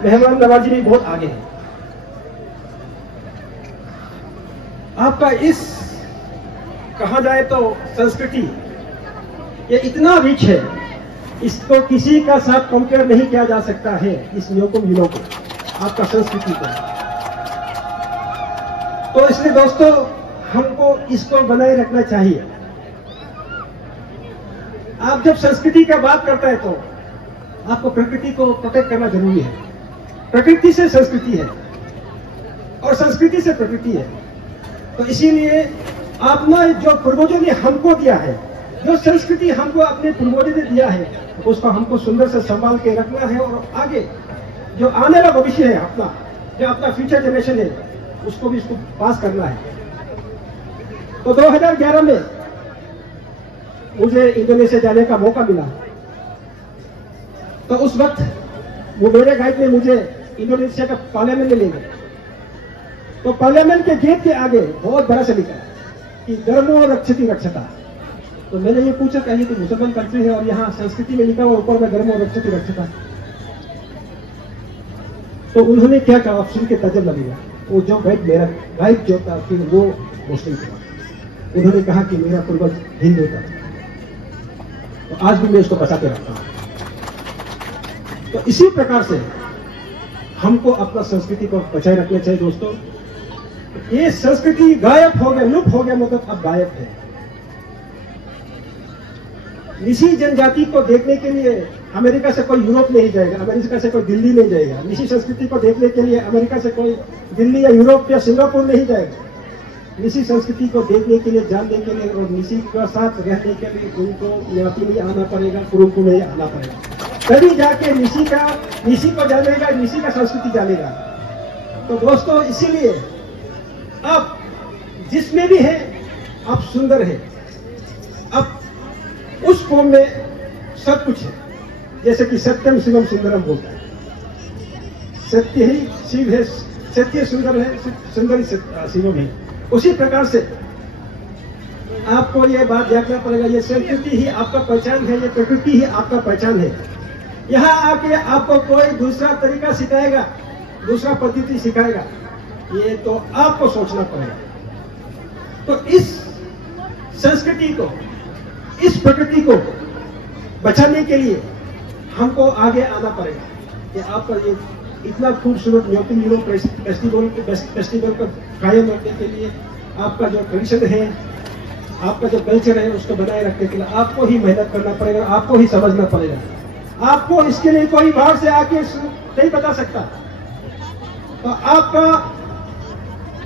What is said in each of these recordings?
मेहमान नवाजी भी बहुत आगे है। आपका इस कहा जाए तो संस्कृति ये इतना रिच है, इसको किसी का साथ कंपेयर नहीं किया जा सकता है। इस न्योकुम युनो को, आपका संस्कृति को। तो इसलिए दोस्तों हमको इसको बनाए रखना चाहिए। आप जब संस्कृति का बात करते हैं तो आपको प्रकृति को प्रोटेक्ट करना जरूरी है। प्रकृति से संस्कृति है और संस्कृति से प्रकृति है। तो इसीलिए आपने जो पूर्वजों ने हमको दिया है, जो संस्कृति हमको अपने पूर्वजों ने दिया है, उसको हमको सुंदर से संभाल के रखना है और आगे जो आने वाला भविष्य है अपना, जो अपना फ्यूचर जनरेशन है, उसको भी इसको पास करना है। तो 2011 में मुझे इंडोनेशिया जाने का मौका मिला। तो उस वक्त वो मेरे गाइड ने मुझे इंडोनेशिया का पार्लियामेंट में ले गए। तो पार्लियामेंट के गेट के आगे बहुत बड़ा से लिखा कि धर्मो रक्षति रक्षता। तो मैंने ये पूछा कहीं तो मुसलमान कंट्री है और यहाँ संस्कृति में लिखा हुआ ऊपर में धर्मो रक्षति रक्षता। तो उन्होंने क्या कहा, सुन के तजब लगेगा। वो जो गाइड, मेरा गाइड जो था फिर वो मुस्लिम था। उन्होंने कहा कि मेरा पूर्वज हिंदू था। तो आज भी मैं उसको बचा के रखता हूं। तो इसी प्रकार से हमको अपना संस्कृति को बचाए रखना चाहिए दोस्तों। ये संस्कृति गायब हो गया, लुप्त हो गया, मतलब अब गायब है। निसी जनजाति को देखने के लिए अमेरिका से कोई यूरोप नहीं जाएगा, अमेरिका से कोई दिल्ली नहीं जाएगा। निसी संस्कृति को देखने के लिए अमेरिका से कोई दिल्ली या यूरोप या सिंगापुर नहीं जाएगा। निसी संस्कृति को देखने के लिए, जानने के लिए और निसी का साथ रहने के लिए उनको यहाँ पे नहीं आना पड़ेगा, कुरुम को नहीं आना पड़ेगा। तभी जाके निसी को जानेगा, निसी का संस्कृति जानेगा। तो दोस्तों इसीलिए आप जिसमें भी है आप सुंदर है। अब उस फॉर्म में सब कुछ है, जैसे कि सत्यम शिवम सुंदरम बोलता है। सत्य ही शिव है, सत्य सुंदर है, सुंदर शिवम है। उसी प्रकार से आपको ये बात देखना पड़ेगा, ये संस्कृति ही आपका पहचान है, ये प्रकृति ही आपका पहचान है। यहाँ आके आपको कोई दूसरा तरीका सिखाएगा, दूसरा पद्धति सिखाएगा, ये तो आपको सोचना पड़ेगा। तो इस संस्कृति को, इस प्रकृति को बचाने के लिए हमको आगे आना पड़ेगा। कि आपका ये इतना खूबसूरत न्योकुम युनो फेस्टिवल को कायम रखने के लिए, आपका जो ट्रेडिशन है, आपका जो कल्चर है, उसको बनाए रखने के लिए आपको ही मेहनत करना पड़ेगा, आपको ही समझना पड़ेगा। आपको इसके लिए कोई बाहर से आके नहीं बता सकता। तो आपका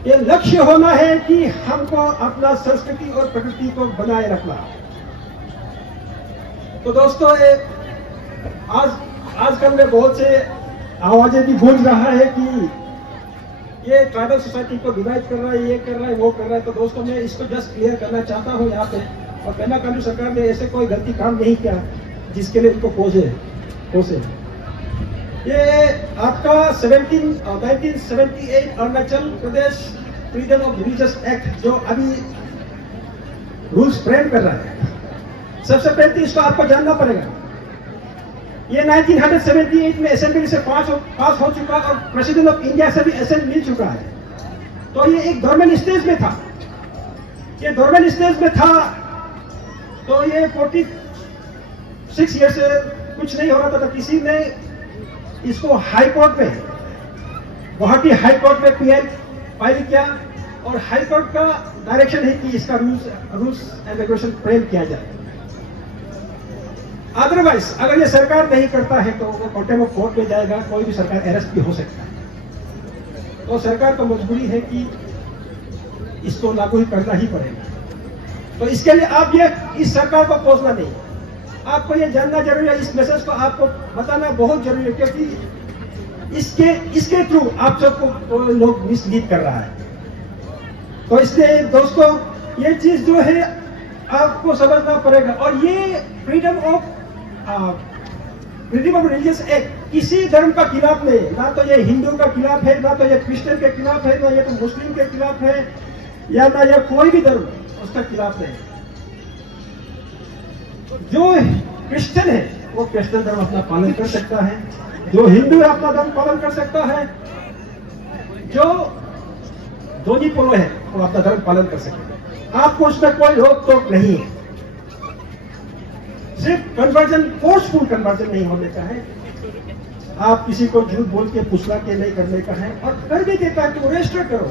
ये लक्ष्य होना है कि हमको अपना संस्कृति और प्रकृति को बनाए रखना। तो दोस्तों आजकल में बहुत से आवाजें भी गूंज रहा है कि ये ट्राइबल सोसाइटी को डिवाइड कर रहा है, ये कर रहा है, वो कर रहा है। तो दोस्तों मैं इसको जस्ट क्लियर करना चाहता हूँ यहाँ पे। और पेमा खांडू सरकार ने ऐसे कोई गलती काम नहीं किया जिसके लिए इनको कोसे। ये आपका 1978 Arunachal Pradesh freedom of religious act जो अभी रूल्स फ्रेम कर रहा है, सबसे पहले इसको आपको जानना पड़ेगा। ये 1978 में असेंबली से पास हो चुका और प्रेसिडेंट ऑफ इंडिया से भी असेंट मिल चुका है। तो ये एक गवर्नमेंट स्टेज में था, ये गवर्नमेंट स्टेज में था। तो ये 46 ईयर से कुछ नहीं हो रहा था। तो किसी ने इसको हाई कोर्ट में, गुवाहाटी हाई कोर्ट में फाइल किया और हाई कोर्ट का डायरेक्शन है कि इसका रूल्स एंड रेगुलेशन फ्रेम किया जाए। अदरवाइज अगर ये सरकार नहीं करता है तो वो कंटेम्प्ट ऑफ कोर्ट में जाएगा, कोई भी सरकार अरेस्ट भी हो सकता है। तो सरकार को मजबूरी है कि इसको लागू ही करना ही पड़ेगा। तो इसके लिए आप ये इस सरकार को कोसना नहीं, आपको ये जानना जरूरी है। इस मैसेज को आपको बताना बहुत जरूरी है, क्योंकि इसके थ्रू आप सबको लोग मिसलीड कर रहा है। तो इसलिए दोस्तों ये चीज जो है आपको समझना पड़ेगा। और ये फ्रीडम ऑफ रिलीजियस एक्ट किसी धर्म का खिलाफ नहीं, ना तो ये हिंदू का खिलाफ है, ना तो ये क्रिश्चियन के खिलाफ है, ना ये तो मुस्लिम के खिलाफ है, या ना ये कोई भी धर्म उसका खिलाफ नहीं। जो क्रिश्चियन है वो क्रिश्चियन धर्म अपना पालन कर सकता है, जो हिंदू है अपना धर्म पालन कर सकता है, जो दोनी पोलो है वो अपना धर्म पालन कर सकता है। आपको उसमें कोई रोक टोक नहीं है। सिर्फ कन्वर्जन, फोर्सफुल कन्वर्जन नहीं होने का है। आप किसी को झूठ बोल के फुसला के नहीं करने का है, और कर भी देता है तो रजिस्टर करो।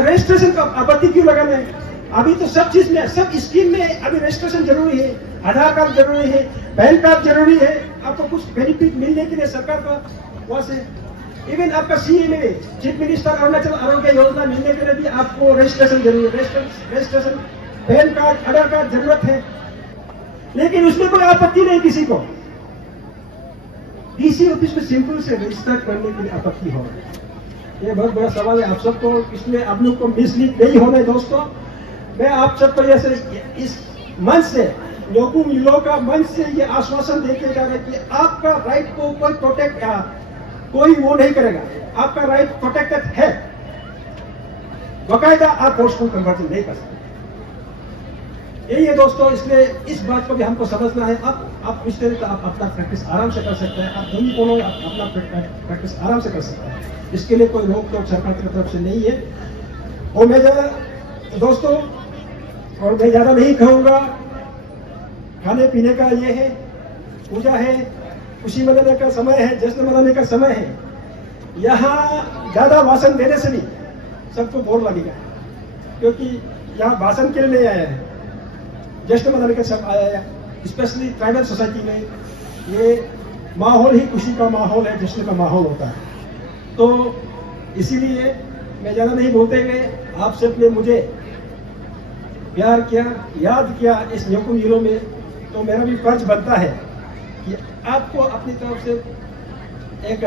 रजिस्ट्रेशन का आपत्ति क्यों लगाना है? अभी तो सब चीज में, सब स्कीम में अभी रजिस्ट्रेशन जरूरी है, आधार कार्ड जरूरी है, पैन कार्ड जरूरी है। आपको कुछ बेनिफिट मिलने के लिए सरकार का वहां से, इवन आपका CMA chief minister Arunachal Arogya Yojana मिलने के लिए भी आपको रजिस्ट्रेशन जरूरी है। रजिस्ट्रेशन, पैन कार्ड, आधार कार्ड जरूरत है, लेकिन उसमें कोई आपत्ति नहीं किसी को। DC ऑफिस में सिंपल से रजिस्टर करने के लिए आपत्ति हो रही है। ये बहुत बड़ा सवाल है आप सबको, इसमें आप लोग को मिसलीड नहीं होना है दोस्तों। मैं आप सबको जैसे इस मंच से, न्योकुम युलो का मंच से ये आश्वासन देके जा रहे कि आपका राइट को कोई प्रोटेक्ट, कोई वो नहीं करेगा, आपका राइट प्रोटेक्टेड है। बकायदा आप फोर्सफुल कन्वर्जन नहीं कर सकते। यही है दोस्तों, इसलिए इस बात को भी हमको समझना है। आप इस तरह का आप अपना प्रैक्टिस आराम से कर सकते हैं, आप दोनों को अपना प्रैक्टिस आराम से कर सकते हैं। इसके लिए कोई रोक टोक सरकार की तरफ से नहीं है। और मैं दोस्तों, और मैं ज्यादा नहीं कहूंगा, खाने पीने का ये है, पूजा है, खुशी मनाने का समय है, जश्न मनाने का समय है। यहाँ ज्यादा भाषण देने से भी सबको बोर लगेगा, क्योंकि यहाँ भाषण के लिए नहीं आया है, जश्न मनाने का सब आया है। स्पेशली ट्राइबल सोसाइटी में ये माहौल ही खुशी का माहौल है, जश्न का माहौल होता है। तो इसीलिए मैं ज्यादा नहीं बोलते हुए आप सबने मुझे प्यार किया, याद किया इस न्योकुम युलो में, तो मेरा भी फर्ज बनता है कि आपको अपनी तरफ से एक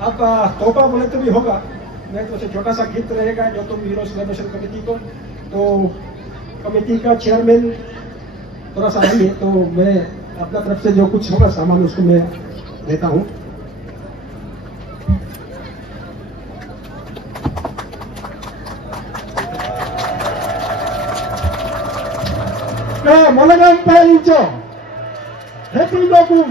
आप तोहफा बोले तो भी होगा, मेरे तरफ से छोटा सा गिफ्ट रहेगा न्योकुम युलो सेलिब्रेशन कमेटी को। तो कमेटी का चेयरमैन थोड़ा सा आई है, तो मैं अपना तरफ से जो कुछ होगा सामान उसको मैं देता हूँ। Malagang Paincho, Happy Gnyokum.